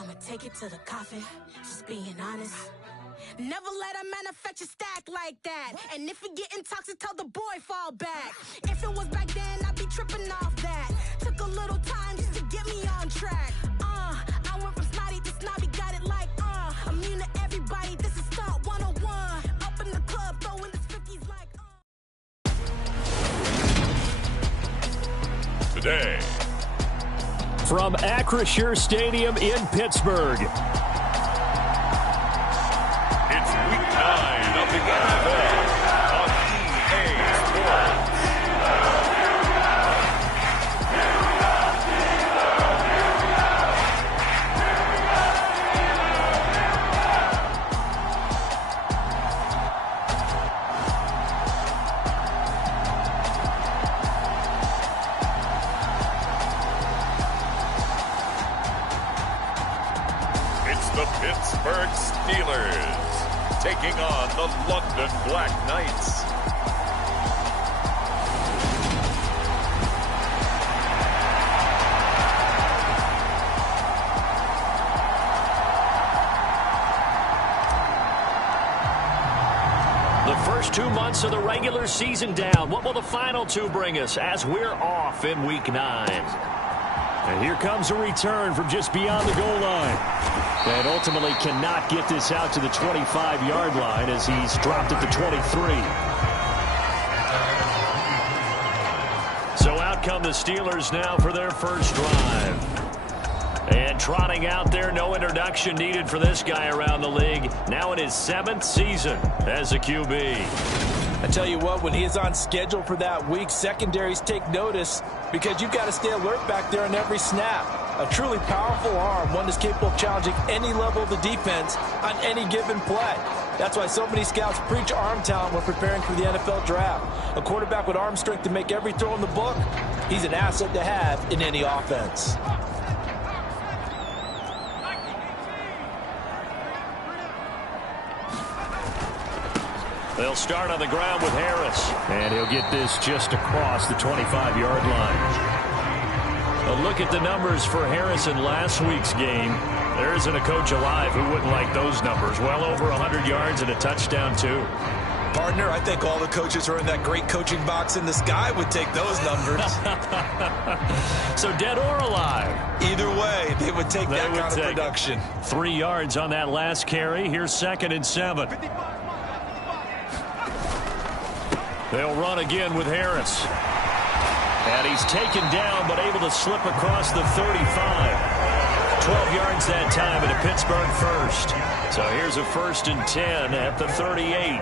I'ma take it to the coffin, just being honest. Never let a manufacture stack like that. And if it getting toxic, tell the boy fall back. If it was back then, I'd be tripping off that. Took a little time just to get me on track. I went from snotty to snobby, got it like immune to everybody, this is Stunt 101. Up in the club, throwing this 50s like Today, from Acrisure Stadium in Pittsburgh, it's Week 9 of the NFL on EA Sports. The Pittsburgh Steelers taking on the London Black Knights. The first 2 months of the regular season down. What will the final 2 bring us as we're off in Week 9? And here comes a return from just beyond the goal line. And ultimately cannot get this out to the 25-yard line as he's dropped at the 23. So out come the Steelers now for their first drive. And trotting out there, no introduction needed for this guy around the league. Now in his 7th season as a QB. I tell you what, when he is on schedule for that week, secondaries take notice because you've got to stay alert back there on every snap. A truly powerful arm, one that's capable of challenging any level of the defense on any given play. That's why so many scouts preach arm talent when preparing for the NFL draft. A quarterback with arm strength to make every throw in the book, he's an asset to have in any offense. They'll start on the ground with Harris. And he'll get this just across the 25-yard line. A look at the numbers for Harris in last week's game. There isn't a coach alive who wouldn't like those numbers. Well over 100 yards and a touchdown, too. Partner, I think all the coaches who are in that great coaching box in the sky would take those numbers. So dead or alive? Either way, they would take that kind of production. 3 yards on that last carry. Here's 2nd and 7. They'll run again with Harris. And he's taken down, but able to slip across the 35. 12 yards that time and a Pittsburgh first. So here's a 1st and 10 at the 38.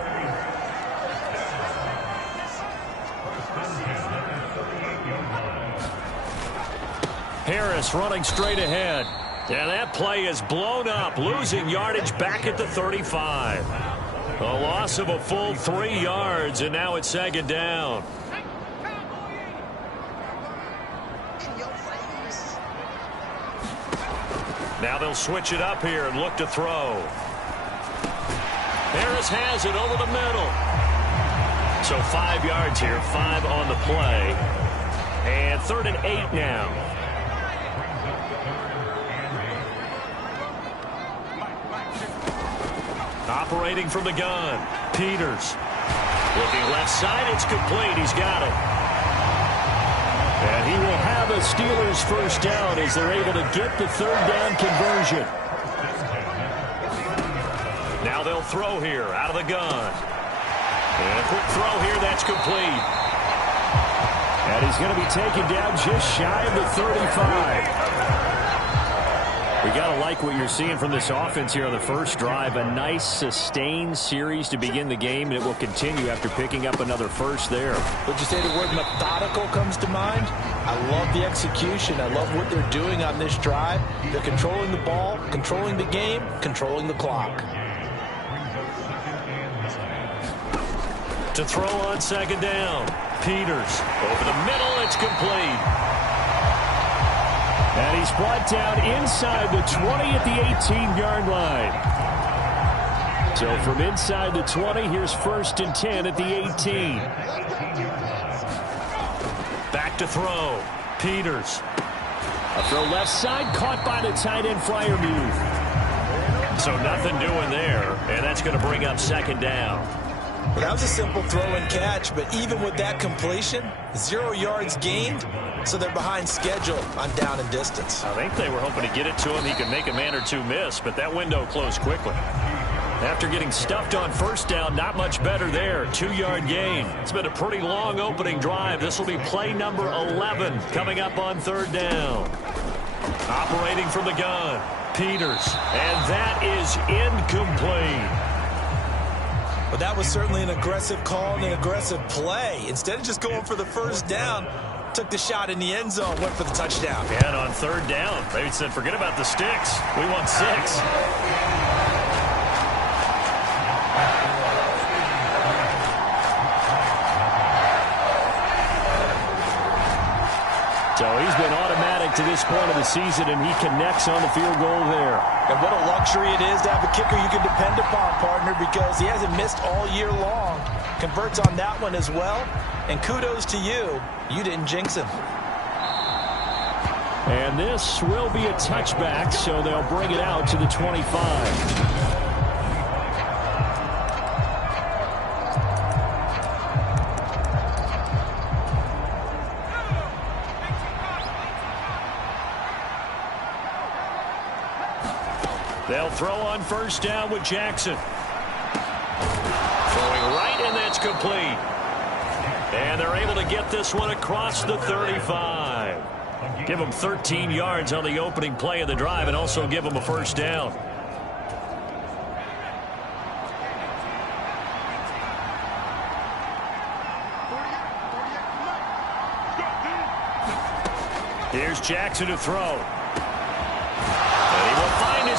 Harris running straight ahead. And that play is blown up, losing yardage back at the 35. A loss of a full 3 yards, and now it's 2nd down. Now they'll switch it up here and look to throw. Harris has it over the middle. So 5 yards here, 5 on the play. And 3rd and 8 now. Operating from the gun, Peters. Looking left side, it's complete. He's got it. And he will have a Steelers first down as they're able to get the 3rd down conversion. Now they'll throw here out of the gun. And a quick throw here, that's complete. And he's going to be taken down just shy of the 35. We got to like what you're seeing from this offense here on the first drive. A nice sustained series to begin the game, and it will continue after picking up another first there. Would you say the word methodical comes to mind? I love the execution. I love what they're doing on this drive. They're controlling the ball, controlling the game, controlling the clock. To throw on 2nd down. Peters over the middle. It's complete. And he's brought down inside the 20 at the 18-yard line. So from inside the 20, here's 1st and 10 at the 18. Back to throw. Peters. A throw left side, caught by the tight end, Freiermuth. So nothing doing there, and that's going to bring up second down. Well, that was a simple throw and catch, but even with that completion, 0 yards gained, so they're behind schedule on down and distance. I think they were hoping to get it to him. He could make a man or two miss, but that window closed quickly. After getting stuffed on first down, not much better there. 2-yard gain. It's been a pretty long opening drive. This will be play number 11 coming up on third down. Operating from the gun, Peters, and that is incomplete. But that was certainly an aggressive call and an aggressive play. Instead of just going for the first down, took the shot in the end zone, went for the touchdown. And on third down, they said, forget about the sticks. We want 6. So he's been automatic to this point of the season, and he connects on the field goal there. And what a luxury it is to have a kicker you can depend upon, partner, because he hasn't missed all year long. Converts on that one as well. And kudos to you. You didn't jinx him. And this will be a touchback, so they'll bring it out to the 25. They'll throw on first down with Jackson. Throwing right, and that's complete. And they're able to get this one across the 35. Give them 13 yards on the opening play of the drive and also give them a first down. Here's Jackson to throw.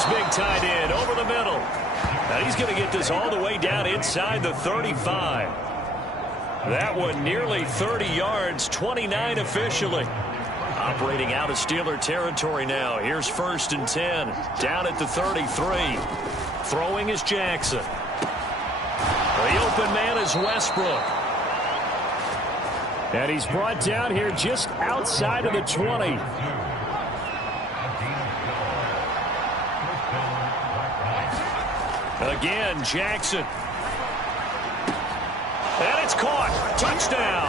Big tight end over the middle. Now he's going to get this all the way down inside the 35. That one nearly 30 yards, 29 officially. Operating out of Steeler territory now. Here's 1st and 10. Down at the 33. Throwing is Jackson. The open man is Westbrook. And he's brought down here just outside of the 20. Again, Jackson. And it's caught. Touchdown.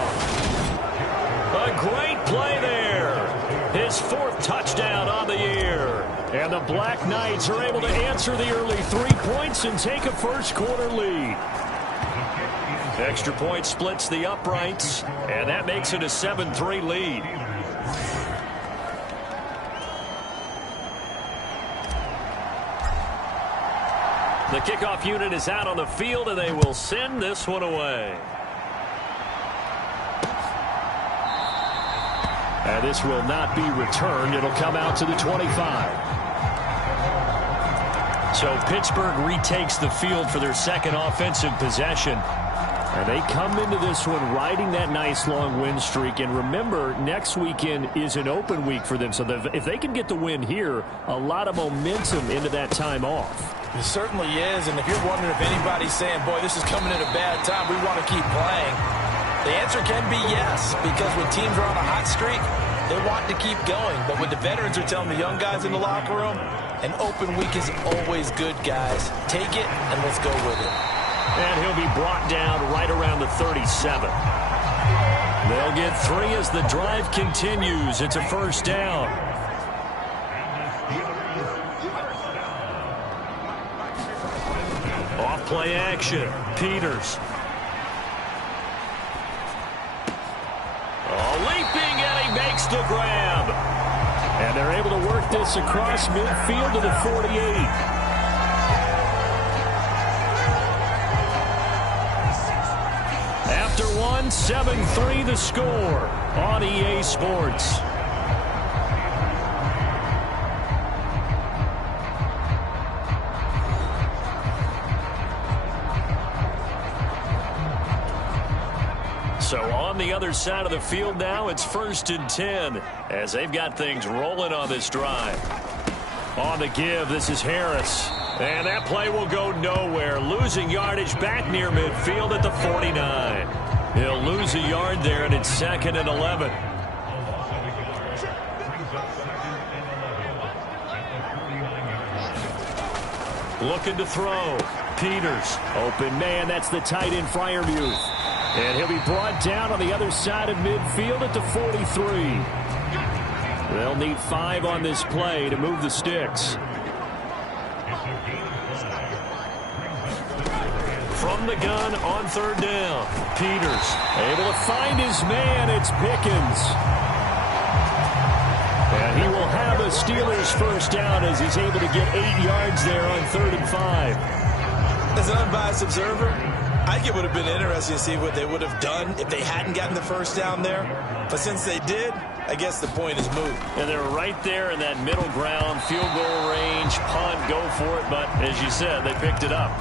A great play there. His 4th touchdown on the year. And the Black Knights are able to answer the early 3 points and take a first-quarter lead. Extra point splits the uprights, and that makes it a 7-3 lead. The kickoff unit is out on the field, and they will send this one away. And this will not be returned. It'll come out to the 25. So Pittsburgh retakes the field for their second offensive possession. And they come into this one riding that nice long win streak. And remember, next weekend is an open week for them. So if they can get the win here, a lot of momentum into that time off. It certainly is, and if you're wondering if anybody's saying, boy, this is coming at a bad time, we want to keep playing, the answer can be yes, because when teams are on a hot streak, they want to keep going. But what the veterans are telling the young guys in the locker room, an open week is always good, guys. Take it, and let's go with it. And he'll be brought down right around the 37. They'll get 3 as the drive continues. It's a first down. Play action. Peters. Oh, leaping, and he makes the grab. And they're able to work this across midfield to the 48. After 7-3 the score on EA Sports. So on the other side of the field now, it's 1st and 10 as they've got things rolling on this drive. On the give, this is Harris. And that play will go nowhere. Losing yardage back near midfield at the 49. He'll lose a yard there, and it's 2nd and 11. Looking to throw. Peters. Open man, that's the tight end Freiermuth. And he'll be brought down on the other side of midfield at the 43. They'll need 5 on this play to move the sticks. From the gun on third down. Peters. Able to find his man. It's Pickens. And he will have a Steelers first down as he's able to get 8 yards there on 3rd and 5. As an unbiased observer, I think it would have been interesting to see what they would have done if they hadn't gotten the first down there. But since they did, I guess the point is moot. And they're right there in that middle ground, field goal range, punt, go for it. But as you said, they picked it up.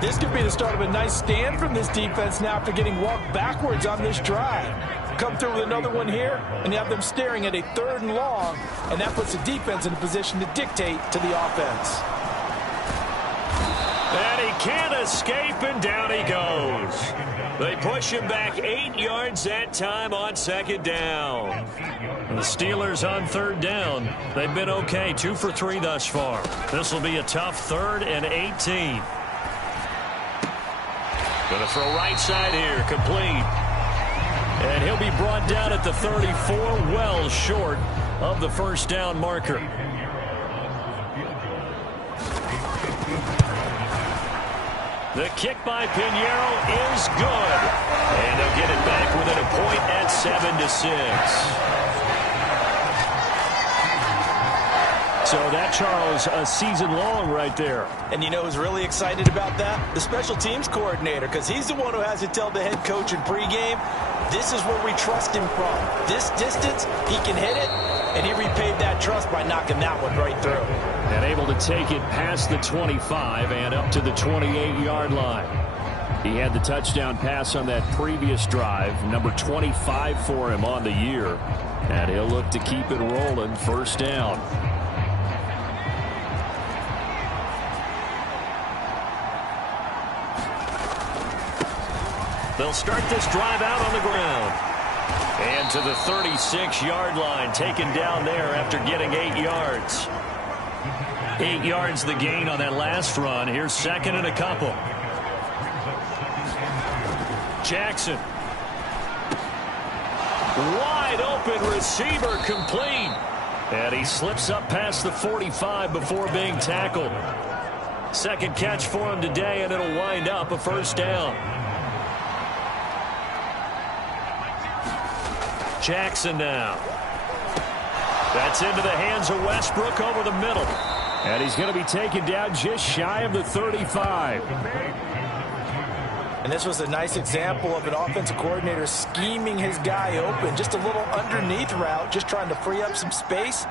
This could be the start of a nice stand from this defense now after getting walked backwards on this drive. Come through with another one here, and you have them staring at a 3rd and long, and that puts the defense in a position to dictate to the offense. And he can't escape, and down he goes. They push him back 8 yards that time on 2nd down. The Steelers on 3rd down. They've been okay, 2 for 3 thus far. This will be a tough 3rd and 18. Going to throw right side here, complete. And he'll be brought down at the 34, well short of the first down marker. The kick by Pinheiro is good. And they'll get it back within a point at 7-6. So that, Charles, a season long right there. And you know who's really excited about that? The special teams coordinator, because he's the one who has to tell the head coach in pregame, this is where we trust him from. This distance, he can hit it, and he repaid that trust by knocking that one right through. And able to take it past the 25 and up to the 28-yard line. He had the touchdown pass on that previous drive, number 25 for him on the year. And he'll look to keep it rolling, first down. They'll start this drive out on the ground. And to the 36-yard line, taken down there after getting 8 yards. 8 yards the gain on that last run. Here's 2nd and a couple. Jackson. Wide open receiver, complete. And he slips up past the 45 before being tackled. 2nd catch for him today, and it'll wind up a first down. Jackson now. That's into the hands of Westbrook over the middle. And he's going to be taken down just shy of the 35. And this was a nice example of an offensive coordinator scheming his guy open. Just a little underneath route, just trying to free up some space.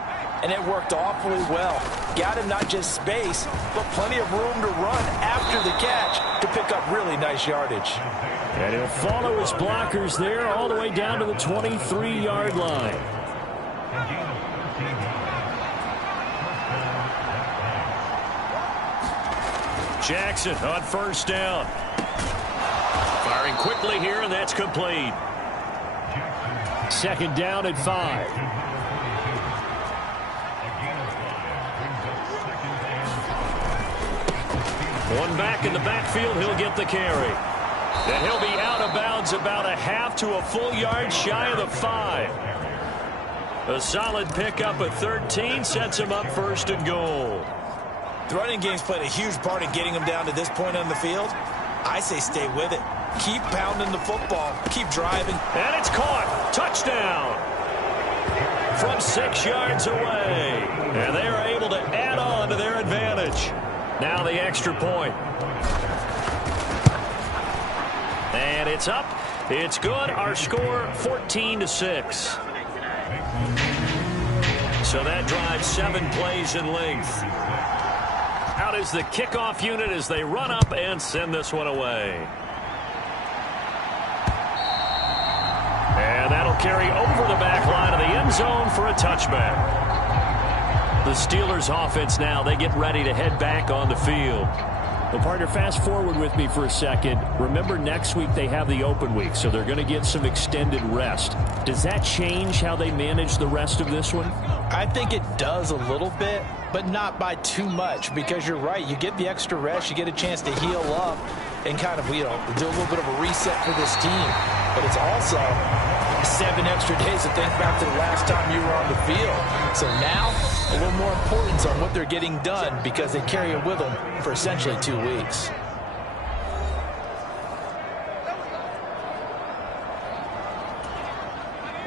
And it worked awfully well. Got him not just space, but plenty of room to run after the catch to pick up really nice yardage. And he'll follow his blockers there all the way down to the 23-yard line. Jackson on first down. Firing quickly here, and that's complete. 2nd down at 5. One back in the backfield, he'll get the carry. And he'll be out of bounds about a half to a full yard shy of the 5. A solid pickup at 13 sets him up 1st and goal. The running game's played a huge part in getting him down to this point on the field. I say stay with it. Keep pounding the football. Keep driving. And it's caught. Touchdown. From 6 yards away. And they are able to add on to their advantage. Now the extra point. And it's up. It's good. Our score 14-6. So that drives 7 plays in length. Out is the kickoff unit as they run up and send this one away. And that'll carry over the back line of the end zone for a touchback. The Steelers offense now, they get ready to head back on the field. Well, partner, fast forward with me for a second. Remember, next week they have the open week, so they're going to get some extended rest. Does that change how they manage the rest of this one? I think it does a little bit, but not by too much, because you're right. You get the extra rest. You get a chance to heal up and kind of, do a little bit of a reset for this team. But it's also 7 extra days to think back to the last time you were on the field. So now, a little more importance on what they're getting done because they carry it with them for essentially 2 weeks.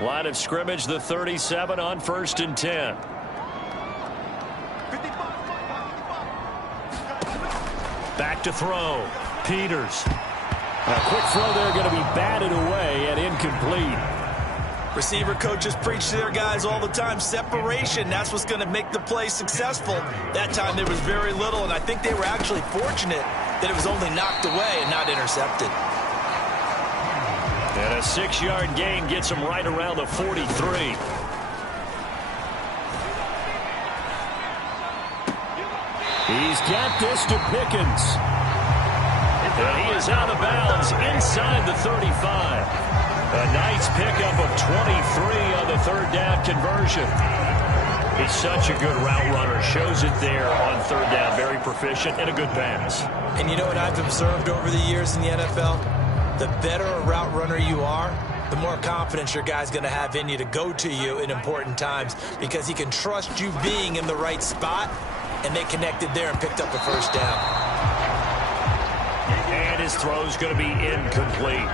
Line of scrimmage, the 37 on 1st and 10. Back to throw. Peters. A quick throw there, going to be batted away and incomplete. Receiver coaches preach to their guys all the time. Separation, that's what's going to make the play successful. That time there was very little, and I think they were actually fortunate that it was only knocked away and not intercepted. And a 6-yard gain gets him right around the 43. He's got this to Pickens. And he is out of bounds inside the 35. A nice pickup of 23 on the 3rd down conversion. He's such a good route runner. Shows it there on 3rd down. Very proficient and a good pass. And you know what I've observed over the years in the NFL? The better a route runner you are, the more confidence your guy's going to have in you to go to you in important times because he can trust you being in the right spot, and they connected there and picked up the 1st down. And his throw's going to be incomplete.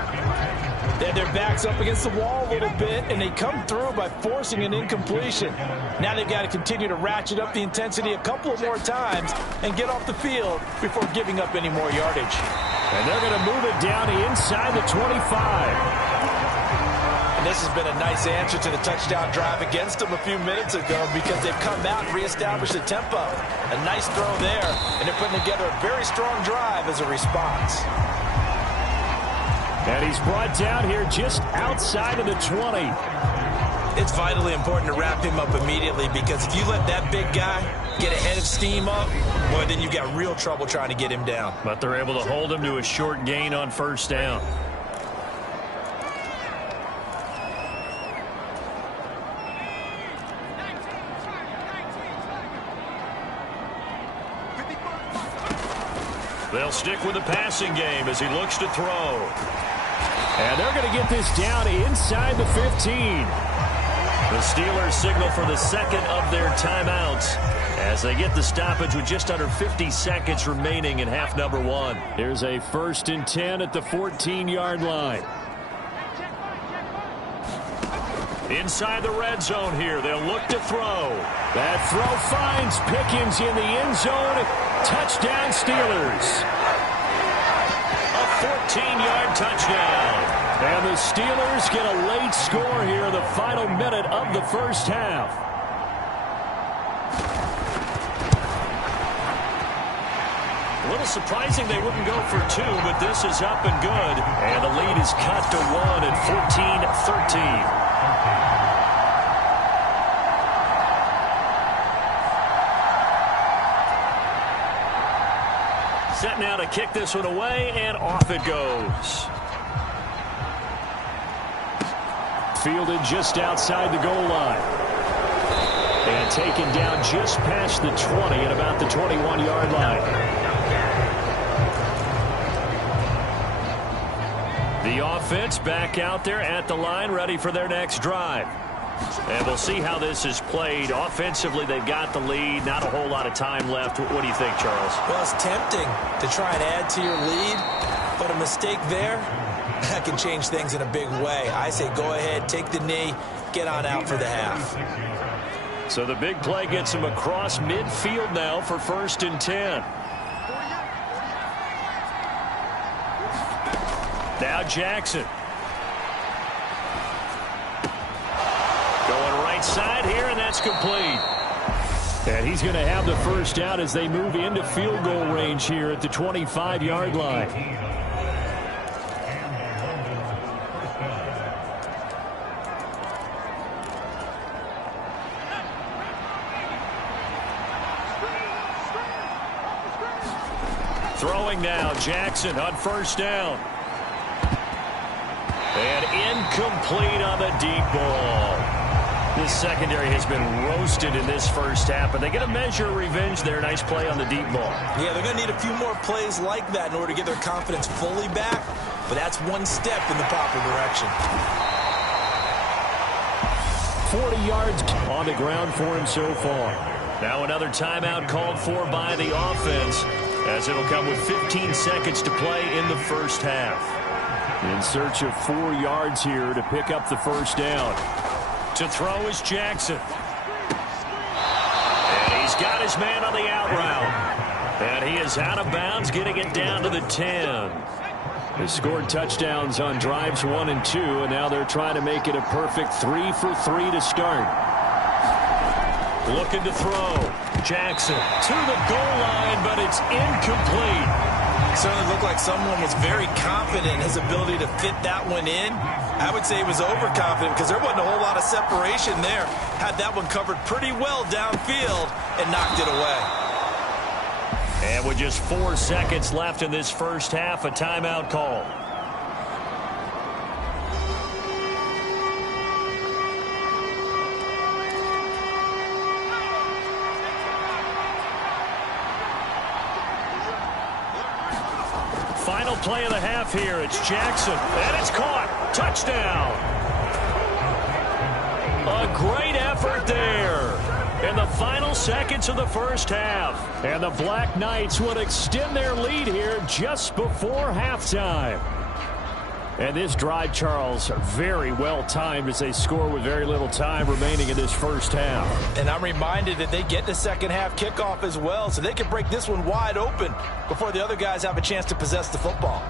They had their backs up against the wall a little bit, and they come through by forcing an incompletion. Now they've got to continue to ratchet up the intensity a couple of more times and get off the field before giving up any more yardage. And they're going to move it down inside the 25. And this has been a nice answer to the touchdown drive against them a few minutes ago because they've come out and reestablished the tempo. A nice throw there, and they're putting together a very strong drive as a response. And he's brought down here just outside of the 20. It's vitally important to wrap him up immediately because if you let that big guy get a head of steam up, boy, then you've got real trouble trying to get him down. But they're able to hold him to a short gain on 1st down. They'll stick with the passing game as he looks to throw. And they're going to get this down inside the 15. The Steelers signal for the second of their timeouts as they get the stoppage with just under 50 seconds remaining in half number 1. Here's a 1st and 10 at the 14-yard line. Inside the red zone here. They'll look to throw. That throw finds Pickens in the end zone. Touchdown, Steelers. A 14-yard touchdown. And the Steelers get a late score here in the final minute of the 1st half. A little surprising they wouldn't go for 2, but this is up and good. And the lead is cut to 1 at 14-13. Set now to kick this one away, and off it goes. Fielded just outside the goal line. And taken down just past the 20 at about the 21-yard line. The offense back out there at the line, ready for their next drive. And we'll see how this is played. Offensively, they've got the lead. Not a whole lot of time left. What do you think, Charles? Well, it's tempting to try and add to your lead, but a mistake there, that can change things in a big way. I say go ahead, take the knee, get on out for the half. So the big play gets him across midfield now for 1st and 10. Now Jackson. Going right side here, and that's complete. And he's going to have the 1st down as they move into field goal range here at the 25-yard line. Throwing now, Jackson on first down. And incomplete on the deep ball. This secondary has been roasted in this first half, but they get a measure of revenge there. Nice play on the deep ball. Yeah, they're going to need a few more plays like that in order to get their confidence fully back, but that's one step in the proper direction. 40 yards on the ground for him so far. Now another timeout called for by the offense, as it'll come with 15 seconds to play in the first half. In search of 4 yards here to pick up the first down. To throw is Jackson. And he's got his man on the out route. And he is out of bounds, getting it down to the 10. They scored touchdowns on drives 1 and 2, and now they're trying to make it a perfect 3 for 3 to start. Looking to throw. Jackson to the goal line, but it's incomplete. It certainly looked like someone was very confident in his ability to fit that one in. I would say he was overconfident because there wasn't a whole lot of separation there. Had that one covered pretty well downfield and knocked it away. And with just 4 seconds left in this first half, a timeout call. Final play of the half here. It's Jackson, and it's caught. Touchdown. A great effort there in the final seconds of the first half. And the Black Knights would extend their lead here just before halftime. And this drive, Charles, very well timed as they score with very little time remaining in this first half. And I'm reminded that they get the second half kickoff as well, so they can break this one wide open before the other guys have a chance to possess the football.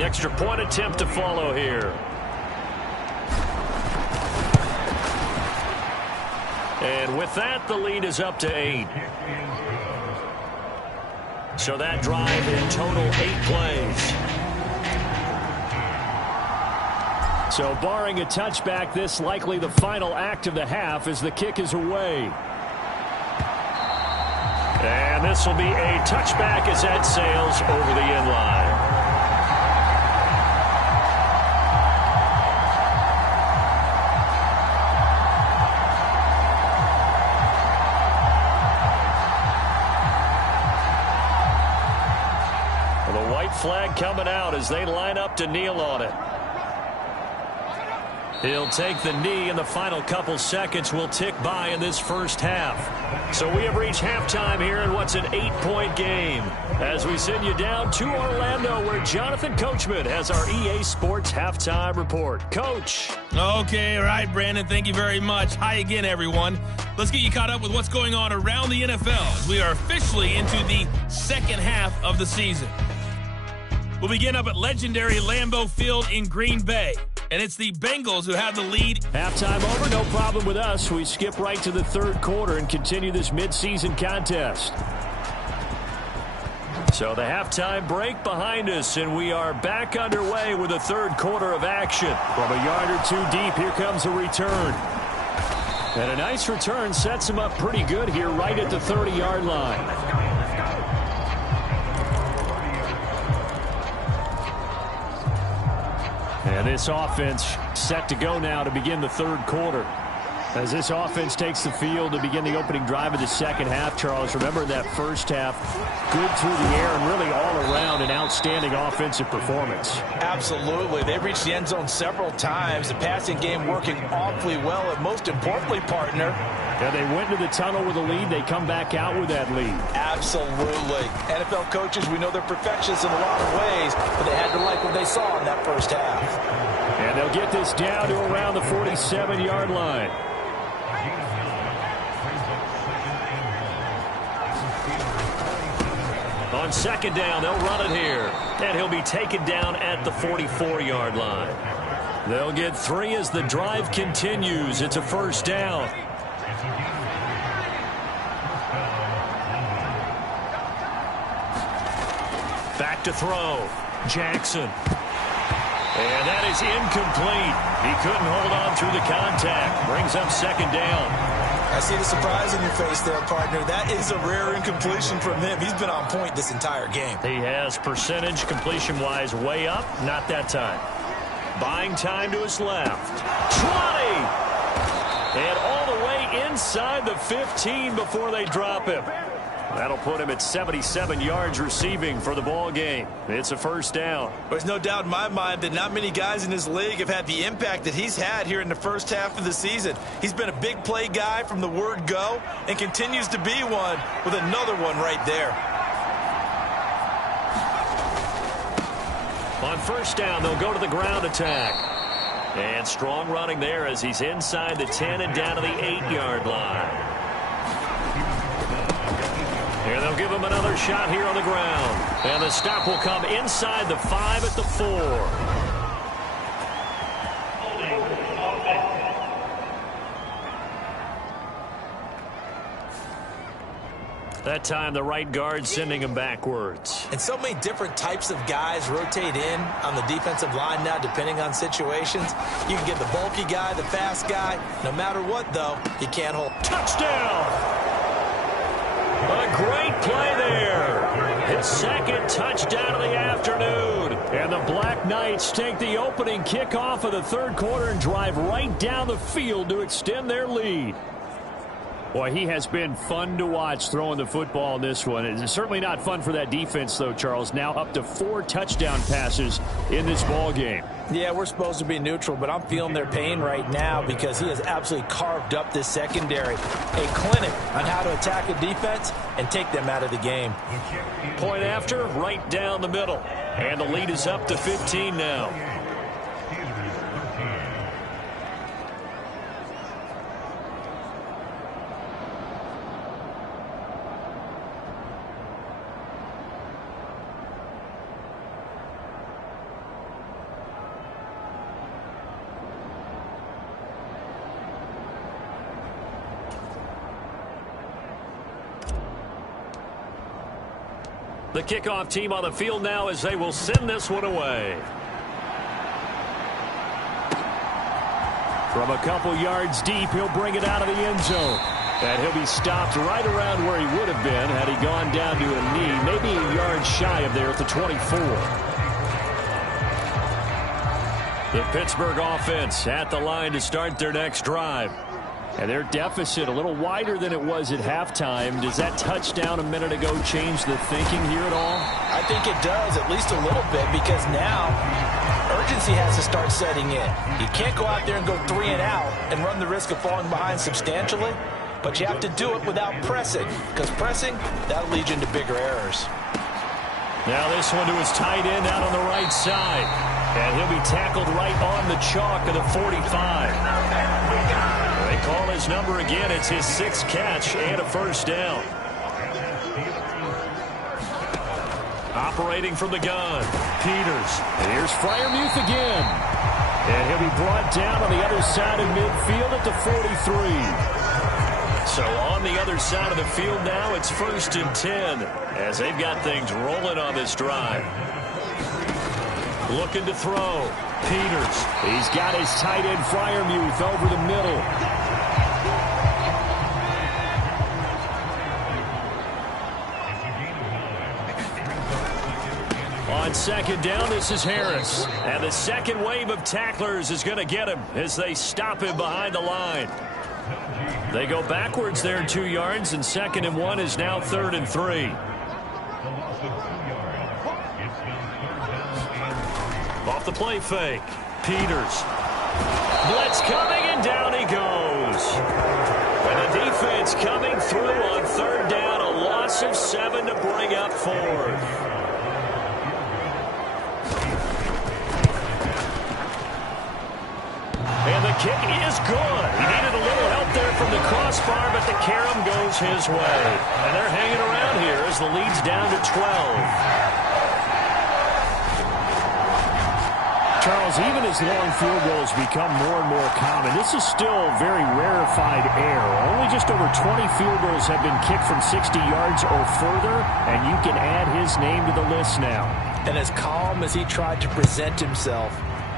Extra point attempt to follow here. And with that, the lead is up to 8. So that drive in total 8 plays. So barring a touchback, this likely the final act of the half as the kick is away. And this will be a touchback as that sails over the end line. Flag coming out as they line up to kneel on it. He'll take the knee, and the final couple seconds will tick by in this first half. So we have reached halftime here in what's an 8-point game. As we send you down to Orlando, where Jonathan Coachman has our EA Sports Halftime Report. Coach. Okay, all right, Brandon, thank you very much. Hi again, everyone. Let's get you caught up with what's going on around the NFL as we are officially into the second half of the season. We'll begin up at legendary Lambeau Field in Green Bay. And it's the Bengals who have the lead. Halftime over, no problem with us. We skip right to the third quarter and continue this midseason contest. So the halftime break behind us, and we are back underway with the third quarter of action. From a yard or two deep, here comes a return. And a nice return sets him up pretty good here right at the 30-yard line. And this offense set to go now to begin the third quarter. As this offense takes the field to begin the opening drive of the second half, Charles, remember that first half, good through the air and really all around an outstanding offensive performance. Absolutely. They reached the end zone several times. The passing game working awfully well, and most importantly, partner. Yeah, they went into the tunnel with a lead. They come back out with that lead. Absolutely. NFL coaches, we know they're perfectionists in a lot of ways, but they had to like what they saw in that first half. And they'll get this down to around the 47-yard line. On second down, they'll run it here. And he'll be taken down at the 44-yard line. They'll get 3 as the drive continues. It's a first down. Back to throw. Jackson. And that is incomplete. He couldn't hold on through the contact. Brings up second down. I see the surprise in your face there, partner. That is a rare incompletion from him. He's been on point this entire game. He has percentage completion-wise way up. Not that time. Buying time to his left. 20! And all the way inside the 15 before they drop him. That'll put him at 77 yards receiving for the ball game. It's a first down. There's no doubt in my mind that not many guys in this league have had the impact that he's had here in the first half of the season. He's been a big play guy from the word go and continues to be one with another one right there. On first down, they'll go to the ground attack. And strong running there as he's inside the 10 and down to the 8-yard line. And they'll give him another shot here on the ground. And the stop will come inside the 5 at the 4. That time, the right guard sending him backwards. And so many different types of guys rotate in on the defensive line now, depending on situations. You can get the bulky guy, the fast guy. No matter what, though, he can't hold. Touchdown! A great play there. His second touchdown of the afternoon. And the Black Knights take the opening kickoff of the third quarter and drive right down the field to extend their lead. Boy, he has been fun to watch throwing the football in this one. It's certainly not fun for that defense, though, Charles. Now up to 4 touchdown passes in this ball game. Yeah, we're supposed to be neutral, but I'm feeling their pain right now because he has absolutely carved up this secondary. A clinic on how to attack a defense and take them out of the game. Point after, right down the middle. And the lead is up to 15 now. The kickoff team on the field now as they will send this one away. From a couple yards deep, he'll bring it out of the end zone. And he'll be stopped right around where he would have been had he gone down to a knee, maybe a yard shy of there at the 24. The Pittsburgh offense at the line to start their next drive. And their deficit a little wider than it was at halftime. Does that touchdown a minute ago change the thinking here at all? I think it does, at least a little bit, because now urgency has to start setting in. You can't go out there and go 3 and out and run the risk of falling behind substantially, but you have to do it without pressing, because pressing, that'll lead you into bigger errors. Now this one to his tight end out on the right side. And he'll be tackled right on the chalk of the 45. They call his number again. It's his 6th catch and a first down. Operating from the gun, Peters. And here's Freiermuth again. And he'll be brought down on the other side of midfield at the 43. So on the other side of the field now, it's 1st and 10 as they've got things rolling on this drive. Looking to throw. Peters. He's got his tight end Freiermuth over the middle. On second down, this is Harris. And the second wave of tacklers is going to get him as they stop him behind the line. They go backwards there 2 yards, and 2nd and 1 is now 3rd and 3. Off the play fake. Peters. Blitz coming, and down he goes. And the defense coming through on 3rd down. A loss of 7 to bring up 4th. And the kick is good. He needed a little help there from the crossbar, but the carom goes his way. And they're hanging around here as the lead's down to 12. Charles, even as long field goals become more and more common, this is still very rarefied air. Only just over 20 field goals have been kicked from 60 yards or further, and you can add his name to the list now. And as calm as he tried to present himself,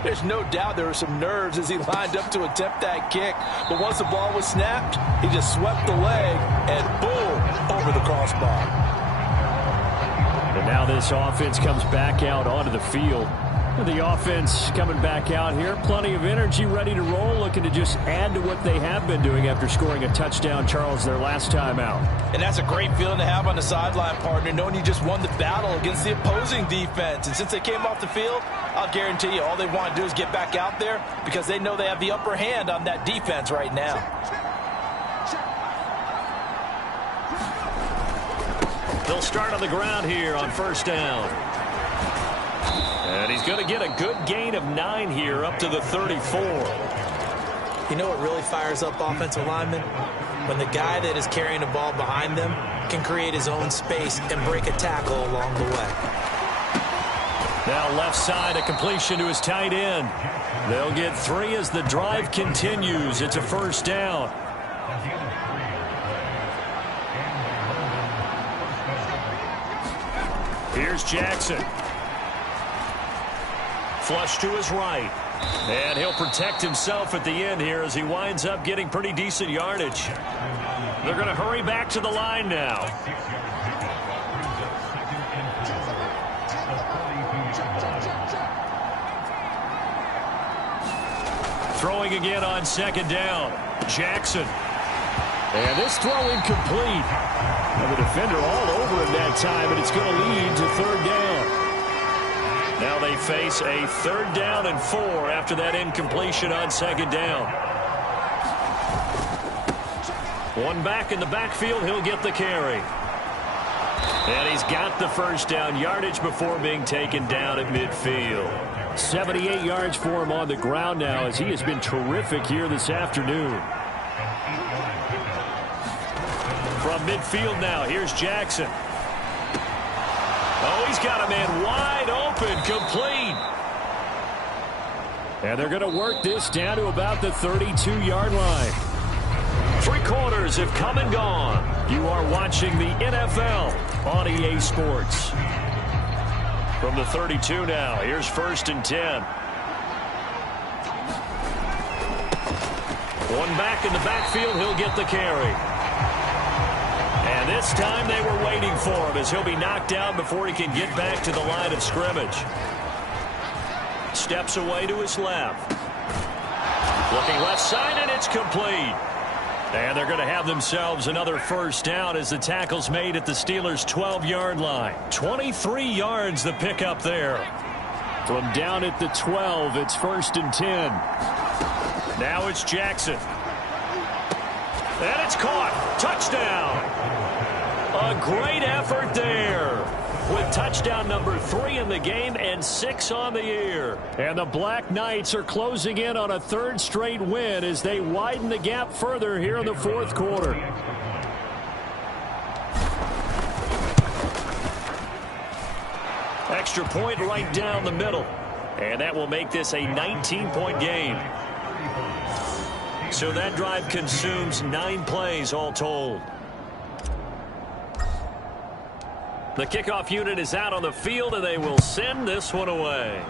There's no doubt there were some nerves as he lined up to attempt that kick. But once the ball was snapped, he just swept the leg and boom, over the crossbar. And now this offense comes back out onto the field. The offense coming back out here. Plenty of energy, ready to roll, looking to just add to what they have been doing after scoring a touchdown, Charles, their last time out. And that's a great feeling to have on the sideline, partner, knowing you just won the battle against the opposing defense. And since they came off the field, I'll guarantee you all they want to do is get back out there because they know they have the upper hand on that defense right now. They'll start on the ground here on first down. And he's going to get a good gain of 9 here up to the 34. You know what really fires up offensive linemen? When the guy that is carrying the ball behind them can create his own space and break a tackle along the way. Now left side, a completion to his tight end. They'll get 3 as the drive continues. It's a first down. Here's Jackson. Flush to his right. And he'll protect himself at the end here as he winds up getting pretty decent yardage. They're going to hurry back to the line now. Throwing again on second down. Jackson. And this throw incomplete. And the defender all over him that time, and it's going to lead to third down. Now they face a 3rd down and 4 after that incompletion on second down. One back in the backfield, he'll get the carry. And he's got the first down yardage before being taken down at midfield. 78 yards for him on the ground now as he has been terrific here this afternoon. From midfield now, here's Jackson. Oh, he's got a man wide open, complete. And they're going to work this down to about the 32-yard line. 3 quarters have come and gone. You are watching the NFL on EA Sports. From the 32 now, here's 1st and 10. One back in the backfield, he'll get the carry. And this time they were waiting for him as he'll be knocked down before he can get back to the line of scrimmage. Steps away to his left. Looking left side, and it's complete. And they're going to have themselves another first down as the tackle's made at the Steelers' 12-yard line. 23 yards the pickup there. From down at the 12, it's 1st and 10. Now it's Jackson. And it's caught. Touchdown. A great effort there with touchdown number 3 in the game and 6 on the year. And the Black Knights are closing in on a 3rd straight win as they widen the gap further here in the 4th quarter. Extra point right down the middle. And that will make this a 19-point game. So that drive consumes 9 plays all told. The kickoff unit is out on the field, and they will send this one away.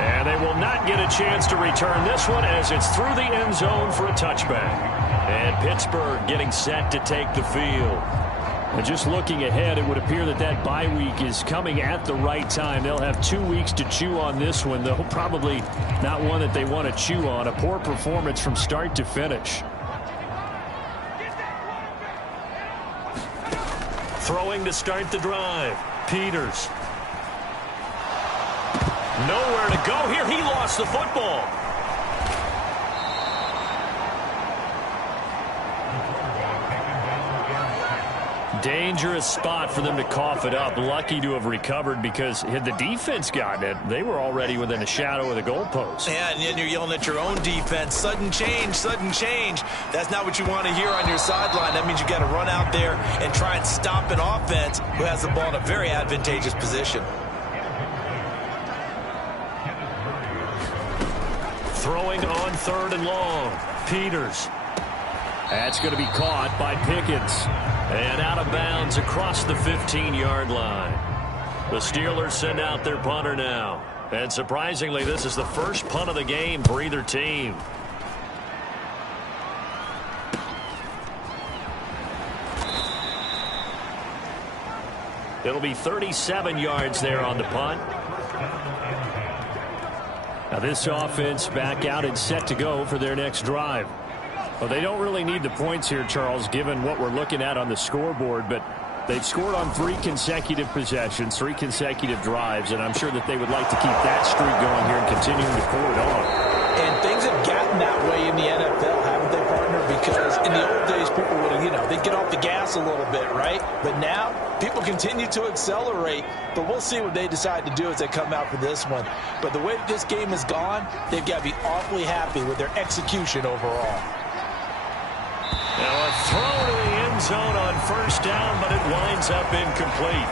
And they will not get a chance to return this one as it's through the end zone for a touchback. And Pittsburgh getting set to take the field. And just looking ahead, it would appear that that bye week is coming at the right time. They'll have 2 weeks to chew on this one, though probably not one that they want to chew on. A poor performance from start to finish. Throwing to start the drive. Peters. Nowhere to go here. He lost the football. Dangerous spot for them to cough it up. Lucky to have recovered because had the defense gotten it, they were already within a shadow of the goalpost. Yeah, and then you're yelling at your own defense. Sudden change, sudden change. That's not what you want to hear on your sideline. That means you got to run out there and try and stop an offense who has the ball in a very advantageous position. Throwing on 3rd and long. Peters. That's going to be caught by Pickens. And out of bounds across the 15-yard line. The Steelers send out their punter now. And surprisingly, this is the first punt of the game for either team. It'll be 37 yards there on the punt. Now this offense back out and set to go for their next drive. Well, they don't really need the points here, Charles, given what we're looking at on the scoreboard, but they've scored on 3 consecutive possessions, 3 consecutive drives, and I'm sure that they would like to keep that streak going here and continuing to pour it on. And things have gotten that way in the NFL, haven't they, partner? Because in the old days, people would, they'd get off the gas a little bit, right? But now, people continue to accelerate, but we'll see what they decide to do as they come out for this one. But the way that this game has gone, they've got to be awfully happy with their execution overall. Now a throw to the end zone on first down, but it winds up incomplete.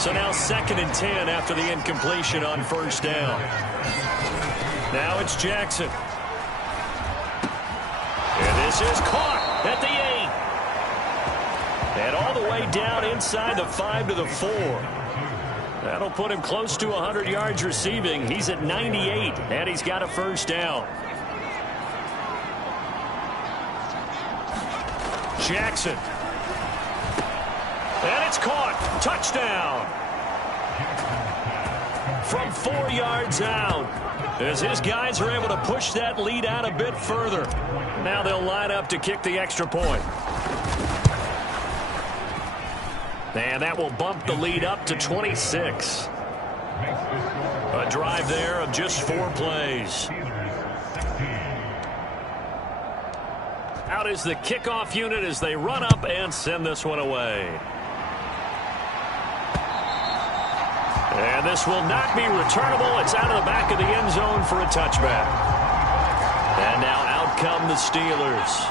So now 2nd and 10 after the incompletion on first down. Now it's Jackson. And this is caught at the 8. And all the way down inside the 5 to the 4. That'll put him close to 100 yards receiving. He's at 98, and he's got a first down. Jackson. And it's caught. Touchdown. From 4 yards out. As his guys are able to push that lead out a bit further. Now they'll line up to kick the extra point. And that will bump the lead up to 26. A drive there of just 4 plays. Out is the kickoff unit as they run up and send this one away. And this will not be returnable. It's out of the back of the end zone for a touchback. And now out come the Steelers.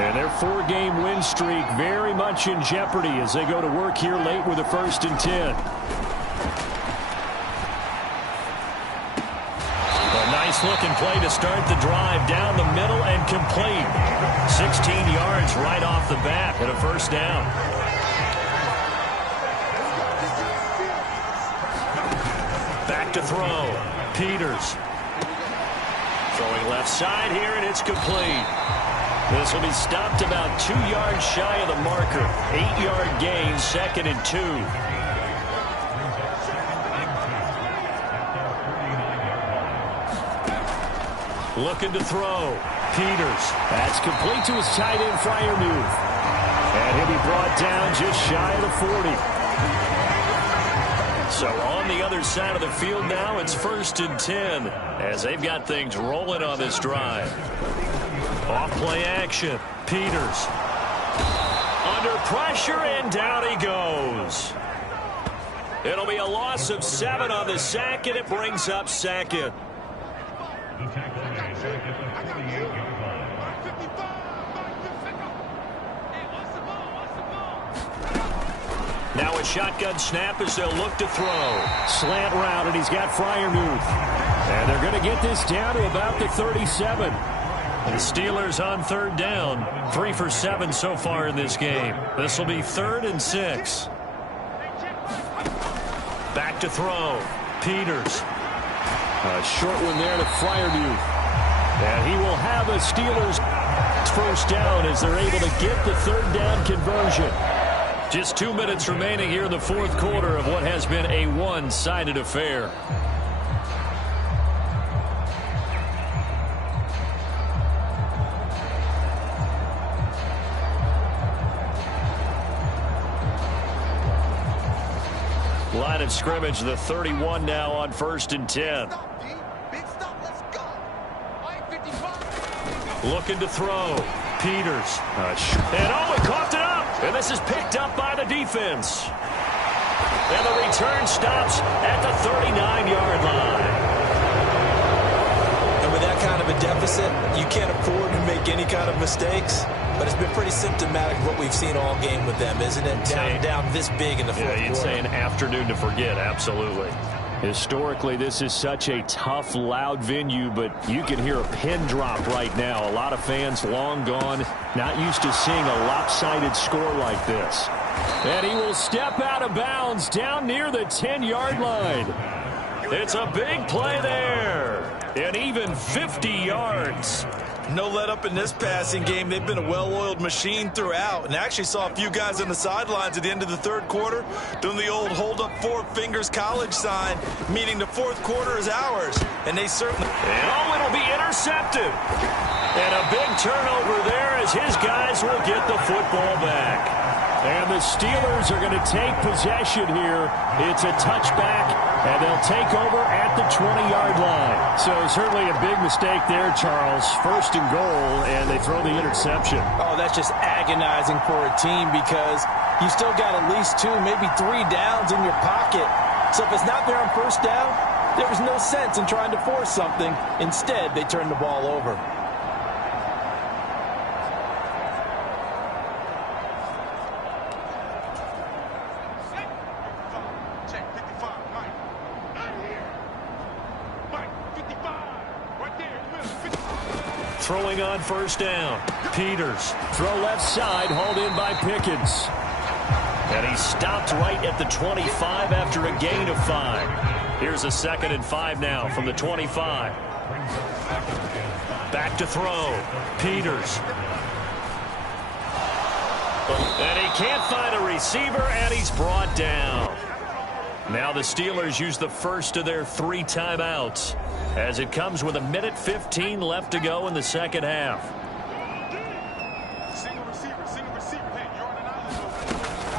And their 4-game win streak very much in jeopardy as they go to work here late with a 1st and 10. Nice-looking play to start the drive down the middle and complete. 16 yards right off the bat and a first down. Back to throw. Peters. Throwing left side here, and it's complete. This will be stopped about 2 yards shy of the marker. 8-yard gain, 2nd and 2. Looking to throw. Peters. That's complete to his tight end, Freiermuth. And he'll be brought down just shy of the 40. So on the other side of the field now, it's 1st and 10 as they've got things rolling on this drive. Off play action. Peters. Under pressure, and down he goes. It'll be a loss of 7 on the sack, and it brings up 2nd. Now a shotgun snap as they'll look to throw. Slant route, and he's got Freiermuth. And they're going to get this down to about the 37. The Steelers on 3rd down. 3 for 7 so far in this game. This will be 3rd and 6. Back to throw. Peters. A short one there to Freiermuth. And he will have a Steelers first down as they're able to get the 3rd down conversion. Just 2 minutes remaining here in the 4th quarter of what has been a one-sided affair. Line of scrimmage, the 31 now on 1st and 10. Looking to throw. Peters. And he coughed it up. And this is picked up by the defense. And the return stops at the 39-yard line. And with that kind of a deficit, you can't afford to make any kind of mistakes. But it's been pretty symptomatic of what we've seen all game with them, isn't it? Down this big in the 4th quarter. Yeah, you'd say an afternoon to forget, absolutely. Historically, this is such a tough, loud venue, but you can hear a pin drop right now. A lot of fans long gone, not used to seeing a lopsided score like this. And he will step out of bounds down near the 10-yard line. It's a big play there, and even 50 yards. No let up in this passing game. They've been a well-oiled machine throughout, and actually saw a few guys on the sidelines at the end of the third quarter doing the old hold up 4 fingers college sign, meaning the fourth quarter is ours. And they certainly... And it'll be intercepted. And a big turnover there as his guys will get the football back. And the Steelers are going to take possession here. It's a touchback, and they'll take over at the 20-yard line. So certainly a big mistake there, Charles. First and goal, and they throw the interception. Oh, that's just agonizing for a team because you still got at least 2, maybe 3 downs in your pocket. So if it's not there on first down, there was no sense in trying to force something. Instead, they turn the ball over. Throwing on first down. Peters. Throw left side, hauled in by Pickens. And he stopped right at the 25 after a gain of 5. Here's a 2nd and 5 now from the 25. Back to throw. Peters. And he can't find a receiver, and he's brought down. Now the Steelers use the first of their 3 timeouts, as it comes with 1:15 left to go in the second half.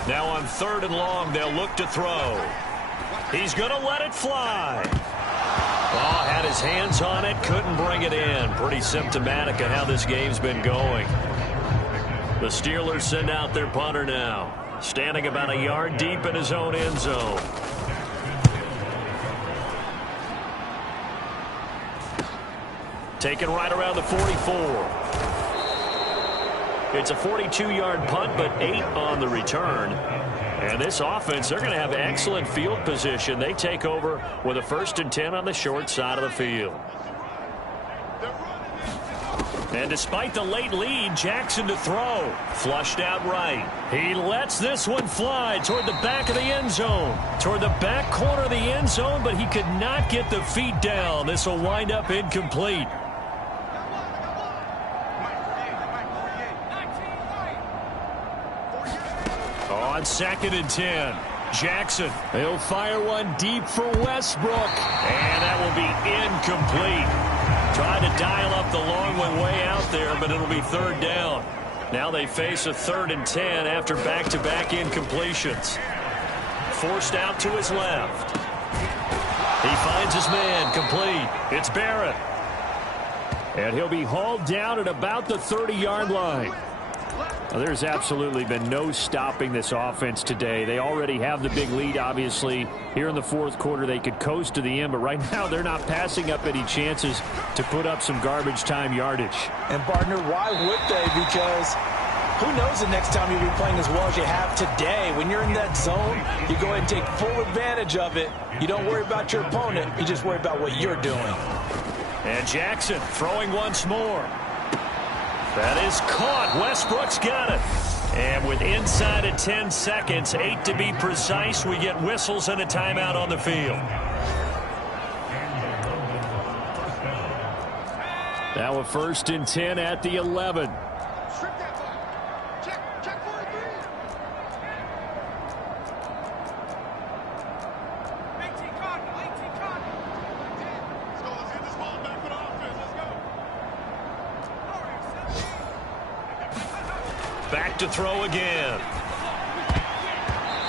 Now on 3rd and long, they'll look to throw. He's going to let it fly. Oh, had his hands on it, couldn't bring it in. Pretty symptomatic of how this game's been going. The Steelers send out their punter now, standing about a yard deep in his own end zone. Taken right around the 44. It's a 42-yard punt, but 8 on the return. And this offense, they're going to have excellent field position. They take over with a 1st and 10 on the short side of the field. And despite the late lead, Jackson to throw. Flushed out right. He lets this one fly toward the back of the end zone. Toward the back corner of the end zone, but he could not get the feet down. This will wind up incomplete. On 2nd and 10, Jackson. He'll fire one deep for Westbrook. And that will be incomplete. Tried to dial up the long one way out there, but it'll be 3rd down. Now they face a 3rd and 10 after back-to-back incompletions. Forced out to his left. He finds his man, complete. It's Barrett. And he'll be hauled down at about the 30-yard line. Well, there's absolutely been no stopping this offense today. They already have the big lead, obviously. Here in the 4th quarter, they could coast to the end, but right now they're not passing up any chances to put up some garbage time yardage. And, partner, why would they? Because who knows the next time you'll be playing as well as you have today. When you're in that zone, you go ahead and take full advantage of it. You don't worry about your opponent. You just worry about what you're doing. And Jackson throwing once more. That is caught. Westbrook's got it. And with inside of 10 seconds, 8 to be precise, we get whistles and a timeout on the field. Now a 1st and 10 at the 11. Back to throw again.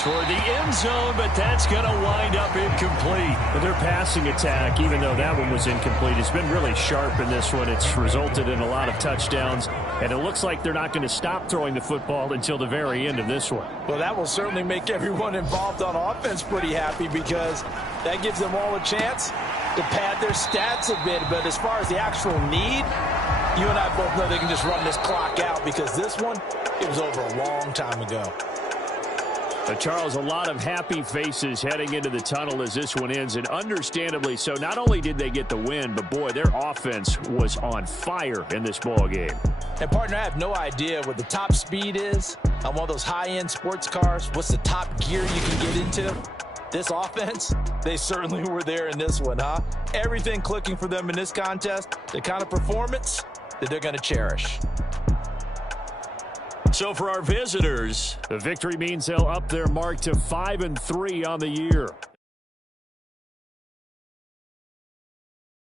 Toward the end zone, but that's going to wind up incomplete. But their passing attack, even though that one was incomplete, has been really sharp in this one. It's resulted in a lot of touchdowns, and it looks like they're not going to stop throwing the football until the very end of this one. Well, that will certainly make everyone involved on offense pretty happy because that gives them all a chance to pad their stats a bit. But as far as the actual need, you and I both know they can just run this clock out because this one, it was over a long time ago. Charles, a lot of happy faces heading into the tunnel as this one ends, and understandably so. Not only did they get the win, but, boy, their offense was on fire in this ball game. And, partner, I have no idea what the top speed is on one of those high-end sports cars. What's the top gear you can get into? This offense, they certainly were there in this one, huh? Everything clicking for them in this contest, the kind of performance that they're going to cherish. So for our visitors, the victory means they'll up their mark to 5-3 on the year.